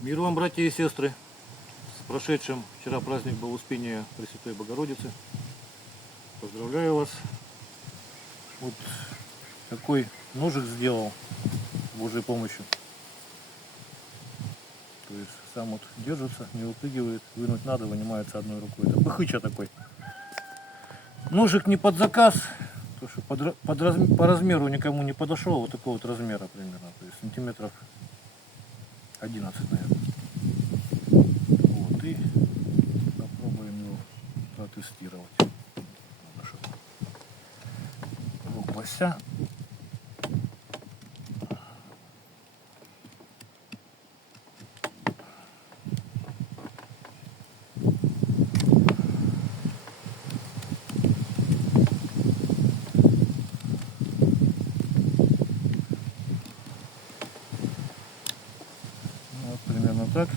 Мир вам, братья и сестры, с прошедшим. Вчера праздник был Успения Пресвятой Богородицы. Поздравляю вас. Вот такой ножик сделал с Божьей помощью. То есть сам вот держится, не выпрыгивает, вынуть надо, вынимается одной рукой. Это пыхыча такой. Ножик не под заказ, потому что по размеру никому не подошел, вот такого вот размера примерно, то есть сантиметров 11, наверное. Вот, и попробуем его протестировать. Рук лося. Вот примерно так.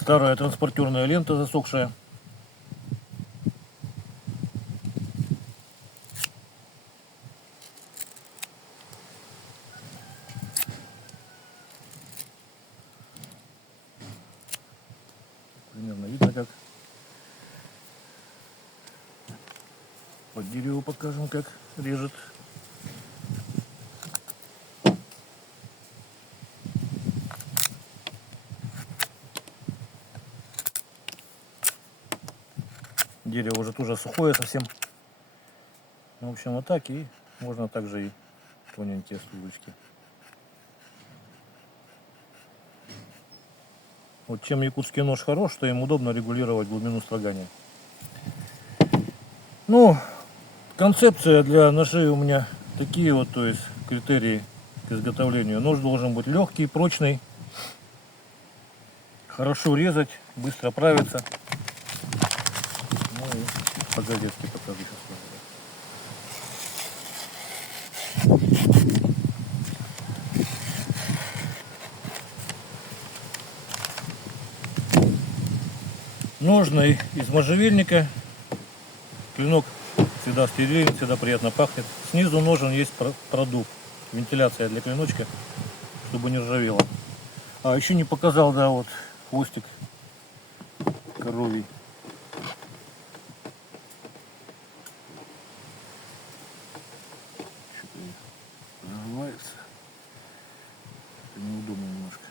Старая транспортерная лента засохшая. Примерно видно как. Под дерево покажем, как режет. Дерево уже тоже сухое совсем. В общем, вот так, и можно также и тоненькие стулочки. Вот чем якутский нож хорош, что им удобно регулировать глубину строгания. Ну, концепция для ножей у меня такие вот, то есть критерии к изготовлению. Нож должен быть легкий, прочный, хорошо резать, быстро правиться. Ну и по-газетски покажу сейчас. Ножны из можжевельника. Клинок всегда стерилен, всегда приятно пахнет. Снизу ножен есть продув, вентиляция для клиночка, чтобы не ржавело. А еще не показал, да, вот хвостик коровий. Что-то разрывается. Это неудобно немножко.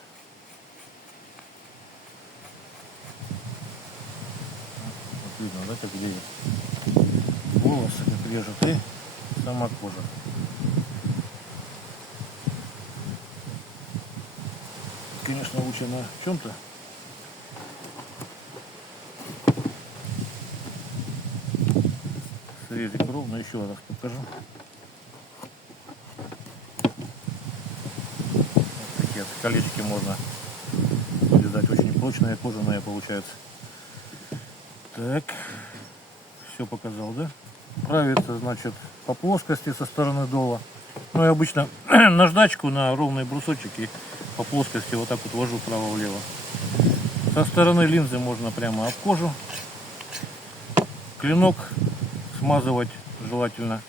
Вот видно, да, как где волос, как режет, и сама кожа. Конечно, лучше на чем-то. Срезик ровно, еще раз покажу. Вот такие вот колечки можно вырезать, очень прочные, кожаные получаются. Так, все показал, да? Правится, значит, по плоскости со стороны дола. Ну и обычно наждачку на ровный брусочек и по плоскости вот так вот ввожу вправо-влево. Со стороны линзы можно прямо об кожу. Клинок смазывать желательно.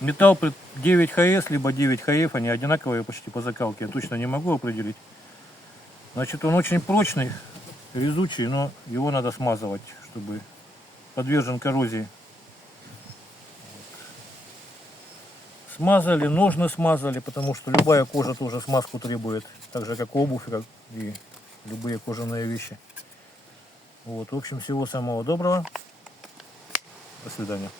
Металл 9 ХС либо 9 ХФ, они одинаковые почти по закалке, я точно не могу определить. Значит, он очень прочный, резучий, но его надо смазывать, чтобы подвержен коррозии. Смазали, ножны смазали, потому что любая кожа тоже смазку требует, так же как обувь и любые кожаные вещи. Вот, в общем, всего самого доброго. До свидания.